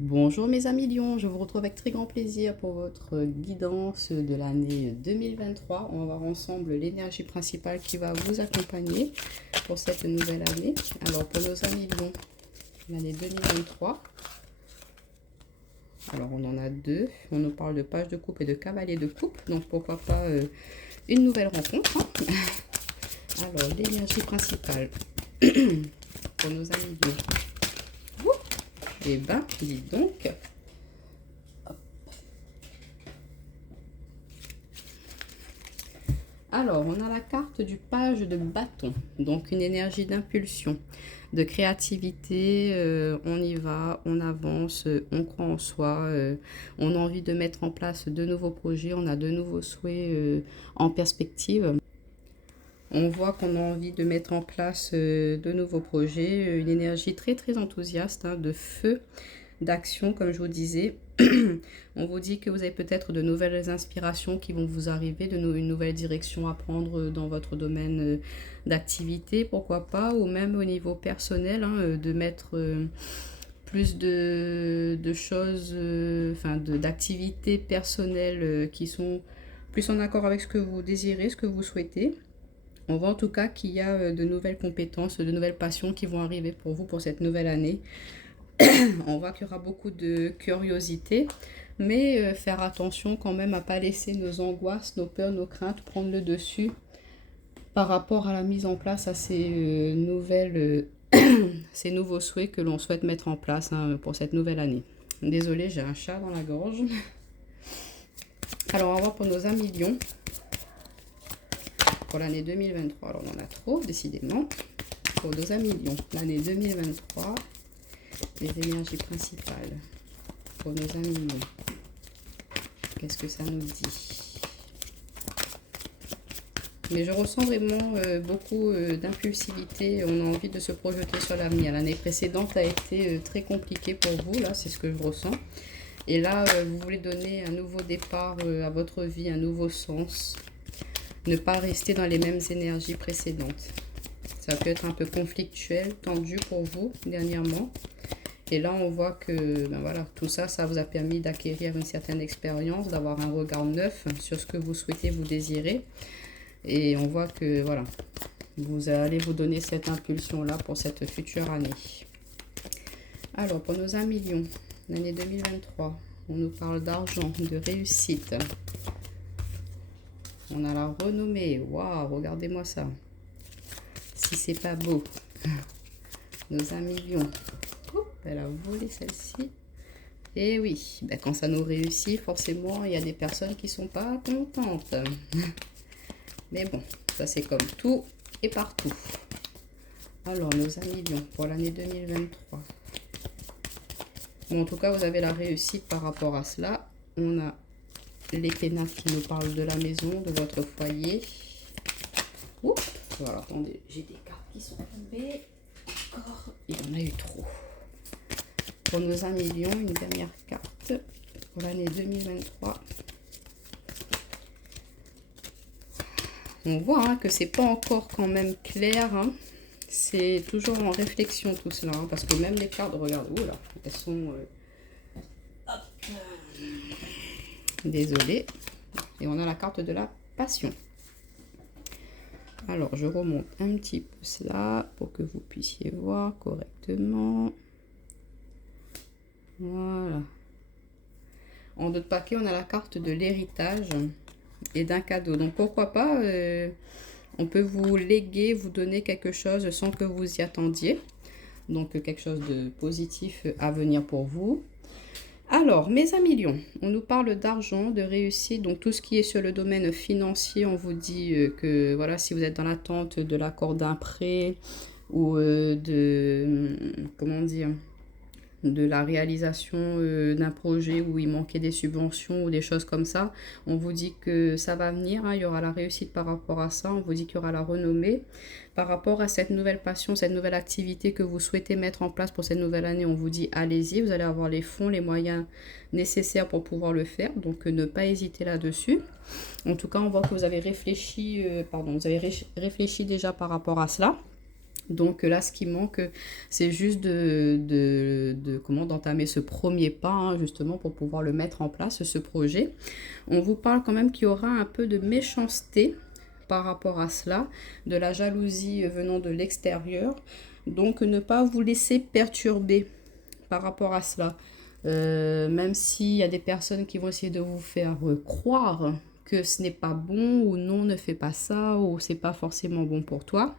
Bonjour mes amis Lions, je vous retrouve avec très grand plaisir pour votre guidance de l'année 2023. On va voir ensemble l'énergie principale qui va vous accompagner pour cette nouvelle année. Alors pour nos amis Lions, l'année 2023, alors on en a deux. On nous parle de page de coupe et de cavalier de coupe, donc pourquoi pas une nouvelle rencontre, hein. Alors l'énergie principale pour nos amis Lions. Eh ben, dites donc. Alors, on a la carte du page de bâton, donc une énergie d'impulsion, de créativité, on y va, on avance, on croit en soi, on a envie de mettre en place de nouveaux projets, on a de nouveaux souhaits en perspective. On voit qu'on a envie de mettre en place de nouveaux projets, une énergie très très enthousiaste, hein, de feu, d'action, comme je vous disais. On vous dit que vous avez peut-être de nouvelles inspirations qui vont vous arriver, une nouvelle direction à prendre dans votre domaine d'activité, pourquoi pas, ou même au niveau personnel, hein, de mettre plus de choses, d'activités personnelles qui sont plus en accord avec ce que vous désirez, ce que vous souhaitez. On voit en tout cas qu'il y a de nouvelles compétences, de nouvelles passions qui vont arriver pour vous pour cette nouvelle année. On voit qu'il y aura beaucoup de curiosité, mais faire attention quand même à ne pas laisser nos angoisses, nos peurs, nos craintes prendre le dessus par rapport à la mise en place à ces ces nouveaux souhaits que l'on souhaite mettre en place, hein, pour cette nouvelle année. Désolée, j'ai un chat dans la gorge. Alors on va voir pour nos amis Lions pour l'année 2023. Alors on en a trop, décidément. Pour nos amis Lions, l'année 2023, les énergies principales pour nos amis Lions. Qu'est-ce que ça nous dit? Mais je ressens vraiment beaucoup d'impulsivité. On a envie de se projeter sur l'avenir. L'année précédente a été très compliquée pour vous, là, c'est ce que je ressens. Et là, vous voulez donner un nouveau départ à votre vie, un nouveau sens. Ne pas rester dans les mêmes énergies précédentes. Ça peut être un peu conflictuel, tendu pour vous dernièrement. Et là, on voit que ben voilà, tout ça, ça vous a permis d'acquérir une certaine expérience, d'avoir un regard neuf sur ce que vous souhaitez, vous désirez. Et on voit que voilà, vous allez vous donner cette impulsion-là pour cette future année. Alors, pour nos amis Lions, l'année 2023, on nous parle d'argent, de réussite. On a la renommée. Waouh, regardez-moi ça. Si c'est pas beau. Nos amis Lions. Elle a volé celle-ci. Et oui, ben quand ça nous réussit, forcément, il y a des personnes qui sont pas contentes. Mais bon, ça c'est comme tout et partout. Alors, nos amis Lions, pour l'année 2023. Bon, en tout cas, vous avez la réussite par rapport à cela. On a les pénacles qui nous parlent de la maison, de votre foyer. Oups, voilà, attendez, j'ai des cartes qui sont tombées. Encore, il y en a eu trop. Pour nos amis Lions, une dernière carte pour l'année 2023. On voit que c'est pas encore quand même clair, hein. C'est toujours en réflexion tout cela, hein, parce que même les cartes, regardez, là, elles sont... Désolée. Et on a la carte de la passion. Alors, je remonte un petit peu cela pour que vous puissiez voir correctement. Voilà. En d'autres paquets, on a la carte de l'héritage et d'un cadeau. Donc, pourquoi pas, on peut vous léguer, vous donner quelque chose sans que vous y attendiez. Donc, quelque chose de positif à venir pour vous. Alors, mes amis Lions, on nous parle d'argent, de réussite, donc tout ce qui est sur le domaine financier, on vous dit que voilà, si vous êtes dans l'attente de l'accord d'un prêt ou comment dire, de la réalisation d'un projet où il manquait des subventions ou des choses comme ça, on vous dit que ça va venir, hein, il y aura la réussite par rapport à ça, on vous dit qu'il y aura la renommée. Par rapport à cette nouvelle passion, cette nouvelle activité que vous souhaitez mettre en place pour cette nouvelle année, on vous dit allez-y, vous allez avoir les fonds, les moyens nécessaires pour pouvoir le faire, donc ne pas hésiter là-dessus. En tout cas, on voit que vous avez réfléchi, réfléchi déjà par rapport à cela. Donc là, ce qui manque, c'est juste comment d'entamer ce premier pas, hein, justement, pour pouvoir le mettre en place, ce projet. On vous parle quand même qu'il y aura un peu de méchanceté par rapport à cela, de la jalousie venant de l'extérieur. Donc ne pas vous laisser perturber par rapport à cela. Même s'il y a des personnes qui vont essayer de vous faire croire que ce n'est pas bon, ou non, ne fais pas ça, ou c'est pas forcément bon pour toi.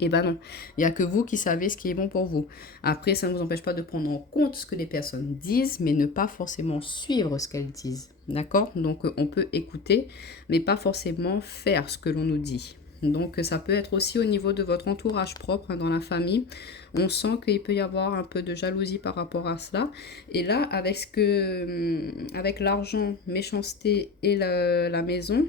Eh ben non, il n'y a que vous qui savez ce qui est bon pour vous. Après, ça ne vous empêche pas de prendre en compte ce que les personnes disent, mais ne pas forcément suivre ce qu'elles disent. D'accord? Donc, on peut écouter, mais pas forcément faire ce que l'on nous dit. Donc, ça peut être aussi au niveau de votre entourage propre, hein, dans la famille. On sent qu'il peut y avoir un peu de jalousie par rapport à cela. Et là, avec l'argent, méchanceté et la maison,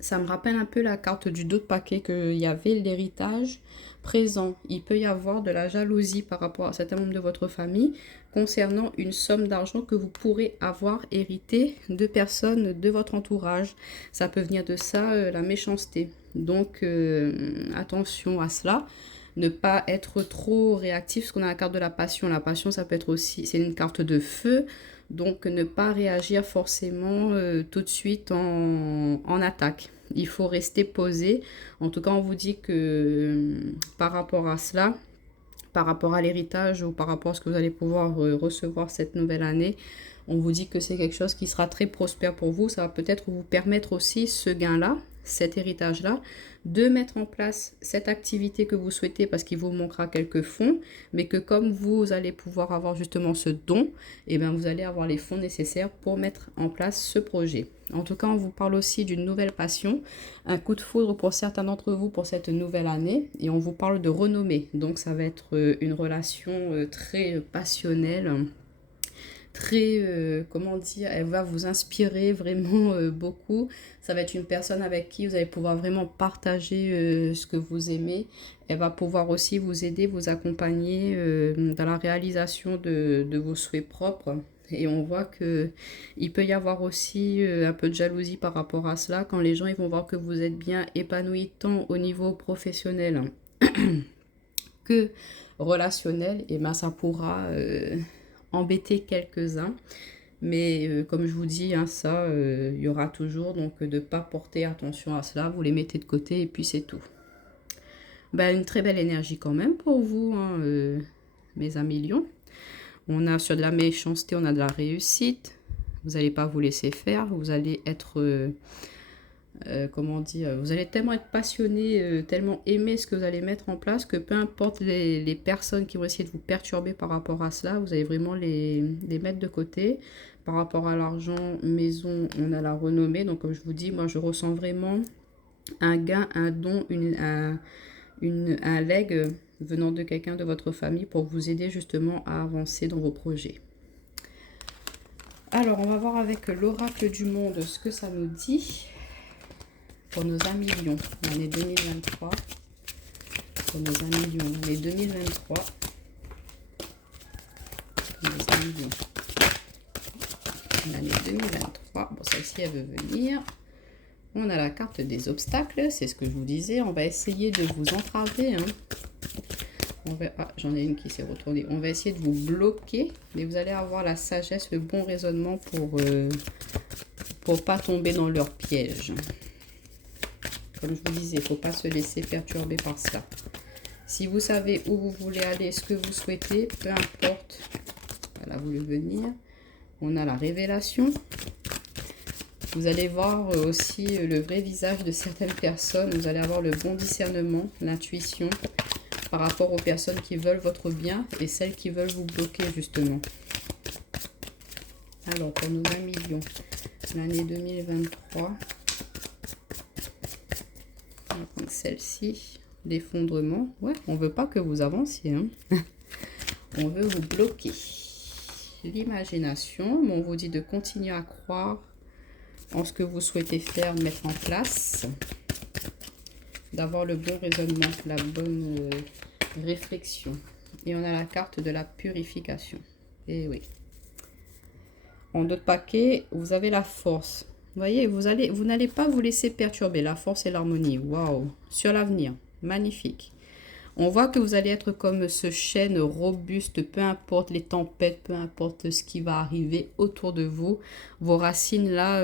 ça me rappelle un peu la carte du dos de paquet, qu'il y avait l'héritage présent. Il peut y avoir de la jalousie par rapport à certains membres de votre famille concernant une somme d'argent que vous pourrez avoir hérité de personnes de votre entourage. Ça peut venir de ça, la méchanceté. Donc, attention à cela. Ne pas être trop réactif, parce qu'on a la carte de la passion. La passion, ça peut être aussi, c'est une carte de feu. Donc, ne pas réagir forcément tout de suite en attaque. Il faut rester posé. En tout cas, on vous dit que par rapport à cela, par rapport à l'héritage ou par rapport à ce que vous allez pouvoir recevoir cette nouvelle année, on vous dit que c'est quelque chose qui sera très prospère pour vous. Ça va peut-être vous permettre aussi ce gain-là, cet héritage-là, de mettre en place cette activité que vous souhaitez, parce qu'il vous manquera quelques fonds, mais que comme vous allez pouvoir avoir justement ce don, et bien vous allez avoir les fonds nécessaires pour mettre en place ce projet. En tout cas, on vous parle aussi d'une nouvelle passion, un coup de foudre pour certains d'entre vous pour cette nouvelle année, et on vous parle de renommée. Donc ça va être une relation très passionnelle, très, comment dire, elle va vous inspirer vraiment beaucoup. Ça va être une personne avec qui vous allez pouvoir vraiment partager ce que vous aimez. Elle va pouvoir aussi vous aider, vous accompagner dans la réalisation de vos souhaits propres. Et on voit que il peut y avoir aussi un peu de jalousie par rapport à cela, quand les gens ils vont voir que vous êtes bien épanoui tant au niveau professionnel que relationnel, et ben ça pourra embêter quelques-uns. Mais comme je vous dis, hein, ça, il y aura toujours, donc de ne pas porter attention à cela, vous les mettez de côté et puis c'est tout. Ben, une très belle énergie quand même pour vous, hein, mes amis lions. On a sur de la méchanceté, on a de la réussite. Vous n'allez pas vous laisser faire, vous allez être... comment dire, vous allez tellement être passionné, tellement aimer ce que vous allez mettre en place, que peu importe les personnes qui vont essayer de vous perturber par rapport à cela, vous allez vraiment les mettre de côté. Par rapport à l'argent, maison, on a la renommée. Donc comme je vous dis, moi je ressens vraiment un gain, un don, un leg venant de quelqu'un de votre famille pour vous aider justement à avancer dans vos projets. Alors on va voir avec l'oracle du monde ce que ça nous dit pour nos amis lions, l'année 2023, pour nos amis lions, l'année 2023, pour nos amis lions, l'année 2023, bon celle-ci elle veut venir, on a la carte des obstacles, c'est ce que je vous disais, on va essayer de vous entraver, hein. Ah, j'en ai une qui s'est retournée, on va essayer de vous bloquer, mais vous allez avoir la sagesse, le bon raisonnement pour pas tomber dans leur piège. Comme je vous disais, il ne faut pas se laisser perturber par cela. Si vous savez où vous voulez aller, ce que vous souhaitez, peu importe. Voilà, vous voulez venir. On a la révélation. Vous allez voir aussi le vrai visage de certaines personnes. Vous allez avoir le bon discernement, l'intuition par rapport aux personnes qui veulent votre bien et celles qui veulent vous bloquer justement. Alors, pour nos amis lions, l'année 2023... celle-ci, l'effondrement. Ouais, on veut pas que vous avanciez, hein. On veut vous bloquer. L'imagination, on vous dit de continuer à croire en ce que vous souhaitez faire, mettre en place, d'avoir le bon raisonnement, la bonne réflexion. Et on a la carte de la purification. Et oui. En d'autres paquets, vous avez la force. Vous voyez, vous n'allez pas vous laisser perturber. La force et l'harmonie. Waouh. Sur l'avenir. Magnifique. On voit que vous allez être comme ce chêne robuste, peu importe les tempêtes, peu importe ce qui va arriver autour de vous. Vos racines là,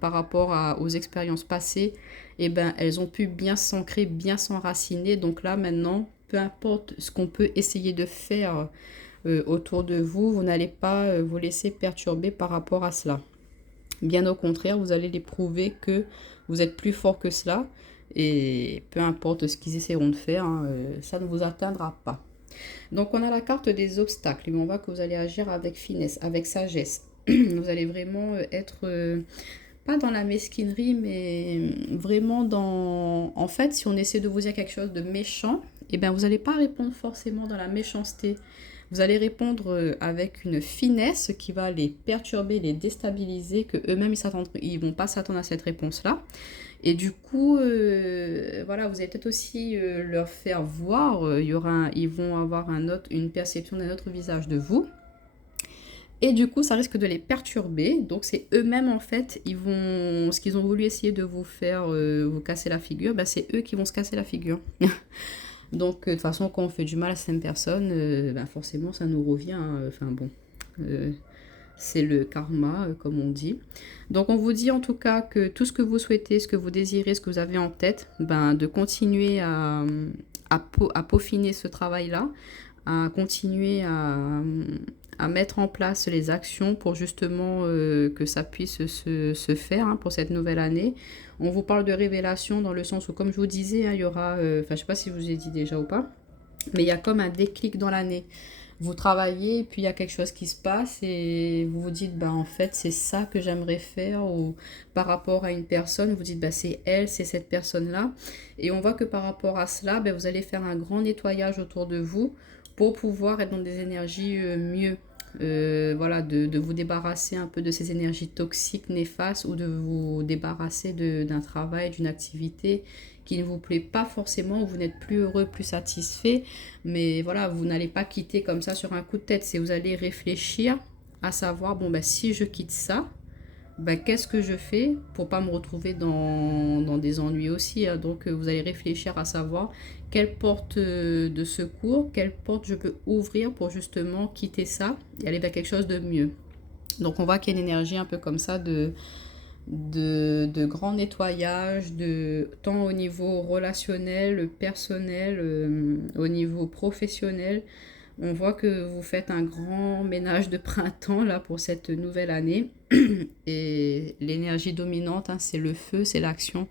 par rapport aux expériences passées, eh ben, elles ont pu bien s'ancrer, bien s'enraciner. Donc là, maintenant, peu importe ce qu'on peut essayer de faire autour de vous, vous n'allez pas vous laisser perturber par rapport à cela. Bien au contraire, vous allez les prouver que vous êtes plus fort que cela. Et peu importe ce qu'ils essaieront de faire, hein, ça ne vous atteindra pas. Donc on a la carte des obstacles. Et on voit que vous allez agir avec finesse, avec sagesse. Vous allez vraiment être, pas dans la mesquinerie, mais vraiment dans... En fait, si on essaie de vous dire quelque chose de méchant, eh bien, vous n'allez pas répondre forcément dans la méchanceté. Vous allez répondre avec une finesse qui va les perturber, les déstabiliser, que eux-mêmes ils vont pas s'attendre à cette réponse-là. Et du coup, voilà, vous allez peut-être aussi leur faire voir, ils vont avoir une perception d'un autre visage de vous. Et du coup, ça risque de les perturber. Donc, c'est eux-mêmes, en fait, ce qu'ils ont voulu essayer de vous faire, vous casser la figure, ben, c'est eux qui vont se casser la figure. Donc, de toute façon, quand on fait du mal à certaines personnes, ben, forcément, ça nous revient. Enfin, bon, c'est le karma, comme on dit. Donc, on vous dit en tout cas que tout ce que vous souhaitez, ce que vous désirez, ce que vous avez en tête, ben, de continuer à peaufiner ce travail-là, à continuer à mettre en place les actions pour justement que ça puisse se faire hein, pour cette nouvelle année. On vous parle de révélation dans le sens où, comme je vous disais, hein, il y aura, enfin je ne sais pas si je vous ai dit déjà ou pas, mais il y a comme un déclic dans l'année. Vous travaillez et puis il y a quelque chose qui se passe et vous vous dites, bah, en fait, c'est ça que j'aimerais faire ou par rapport à une personne, vous dites, bah, c'est elle, c'est cette personne-là. Et on voit que par rapport à cela, bah, vous allez faire un grand nettoyage autour de vous pour pouvoir être dans des énergies mieux. Voilà, de vous débarrasser un peu de ces énergies toxiques, néfastes ou de vous débarrasser d'un travail, d'une activité qui ne vous plaît pas forcément, où vous n'êtes plus heureux, plus satisfait. Mais voilà, vous n'allez pas quitter comme ça sur un coup de tête. C'est vous allez réfléchir à savoir, bon, ben, si je quitte ça, ben, qu'est-ce que je fais pour pas me retrouver dans des ennuis aussi hein. Donc, vous allez réfléchir à savoir quelle porte de secours, quelle porte je peux ouvrir pour justement quitter ça et aller vers quelque chose de mieux. Donc, on voit qu'il y a une énergie un peu comme ça de grand nettoyage, tant au niveau relationnel, personnel, au niveau professionnel. On voit que vous faites un grand ménage de printemps là pour cette nouvelle année. Et l'énergie dominante, hein, c'est le feu, c'est l'action.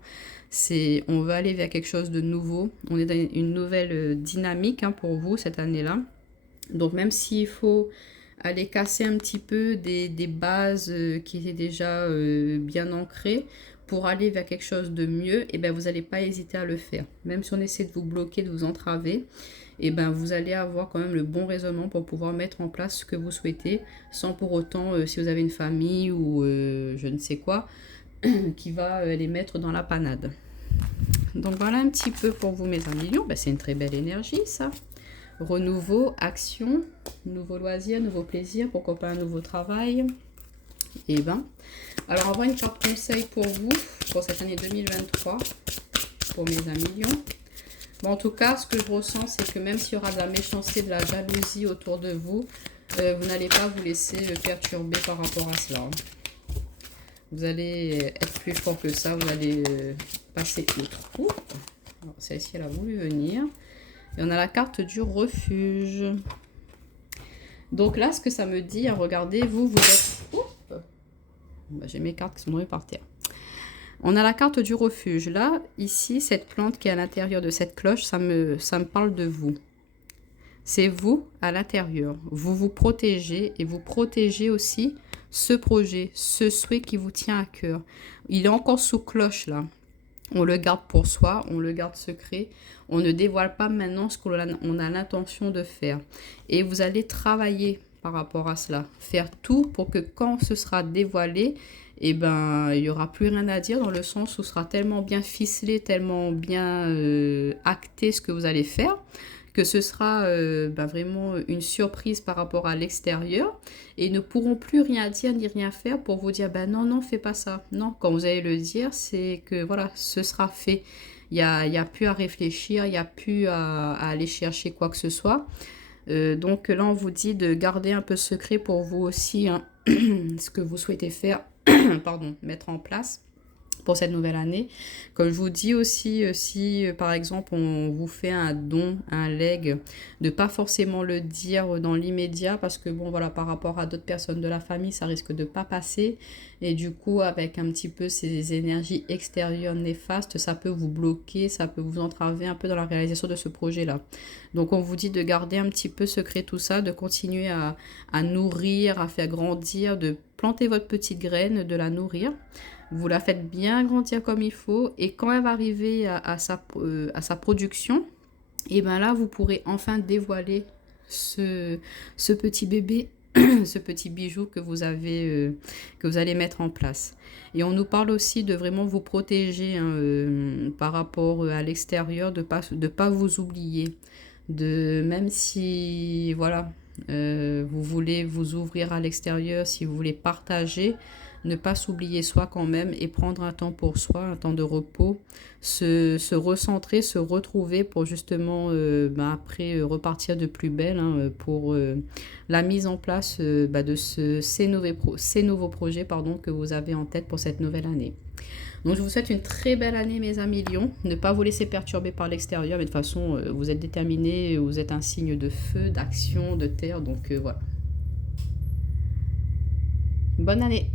On veut aller vers quelque chose de nouveau. On est dans une nouvelle dynamique hein, pour vous cette année-là. Donc même s'il faut aller casser un petit peu des bases qui étaient déjà bien ancrées pour aller vers quelque chose de mieux, et ben vous n'allez pas hésiter à le faire. Même si on essaie de vous bloquer, de vous entraver, et ben vous allez avoir quand même le bon raisonnement pour pouvoir mettre en place ce que vous souhaitez, sans pour autant, si vous avez une famille ou je ne sais quoi, qui va les mettre dans la panade. Donc voilà un petit peu pour vous mes amis lions, ben, c'est une très belle énergie ça. Renouveau, action, nouveau loisir, nouveau plaisir, pourquoi pas un nouveau travail. Et ben, alors on va une carte conseil pour vous, pour cette année 2023, pour mes amis lions. Bon, en tout cas, ce que je ressens, c'est que même s'il y aura de la méchanceté, de la jalousie autour de vous, vous n'allez pas vous laisser perturber par rapport à cela. Vous allez être plus fort que ça, vous allez passer outre. Celle-ci, elle a voulu venir. Et on a la carte du refuge. Donc là, ce que ça me dit, regardez, vous êtes... J'ai mes cartes qui sont tombées par terre. On a la carte du refuge. Là, ici, cette plante qui est à l'intérieur de cette cloche, ça me parle de vous. C'est vous à l'intérieur. Vous vous protégez et vous protégez aussi ce projet, ce souhait qui vous tient à cœur. Il est encore sous cloche là. On le garde pour soi, on le garde secret. On ne dévoile pas maintenant ce qu'on a l'intention de faire. Et vous allez travailler par rapport à cela. Faire tout pour que quand ce sera dévoilé, eh ben, il n'y aura plus rien à dire dans le sens où ce sera tellement bien ficelé, tellement bien acté ce que vous allez faire, que ce sera vraiment une surprise par rapport à l'extérieur et ils ne pourront plus rien dire ni rien faire pour vous dire non, fais pas ça. Non, quand vous allez le dire, c'est que voilà, ce sera fait. y a plus à réfléchir, il n'y a plus à aller chercher quoi que ce soit. Donc là, on vous dit de garder un peu secret pour vous aussi, hein, ce que vous souhaitez faire, pardon, mettre en place pour cette nouvelle année. Comme je vous dis aussi, si par exemple on vous fait un don, un leg, de pas forcément le dire dans l'immédiat parce que bon voilà, par rapport à d'autres personnes de la famille, ça risque de pas passer et du coup avec un petit peu ces énergies extérieures néfastes, ça peut vous bloquer, ça peut vous entraver un peu dans la réalisation de ce projet-là. Donc on vous dit de garder un petit peu secret tout ça, de continuer à nourrir, à faire grandir, de planter votre petite graine, de la nourrir. Vous la faites bien grandir comme il faut et quand elle va arriver à sa production, et bien là, vous pourrez enfin dévoiler ce petit bébé, ce petit bijou que vous allez mettre en place. Et on nous parle aussi de vraiment vous protéger hein, par rapport à l'extérieur, de pas vous oublier. Même si, voilà, vous voulez vous ouvrir à l'extérieur, si vous voulez partager, ne pas s'oublier soi quand même et prendre un temps pour soi, un temps de repos, se recentrer, se retrouver pour justement après repartir de plus belle hein, pour la mise en place de ces nouveaux projets pardon, que vous avez en tête pour cette nouvelle année. Donc je vous souhaite une très belle année mes amis lions. Ne pas vous laisser perturber par l'extérieur, mais de toute façon vous êtes déterminés, vous êtes un signe de feu, d'action, de terre, donc voilà. Bonne année!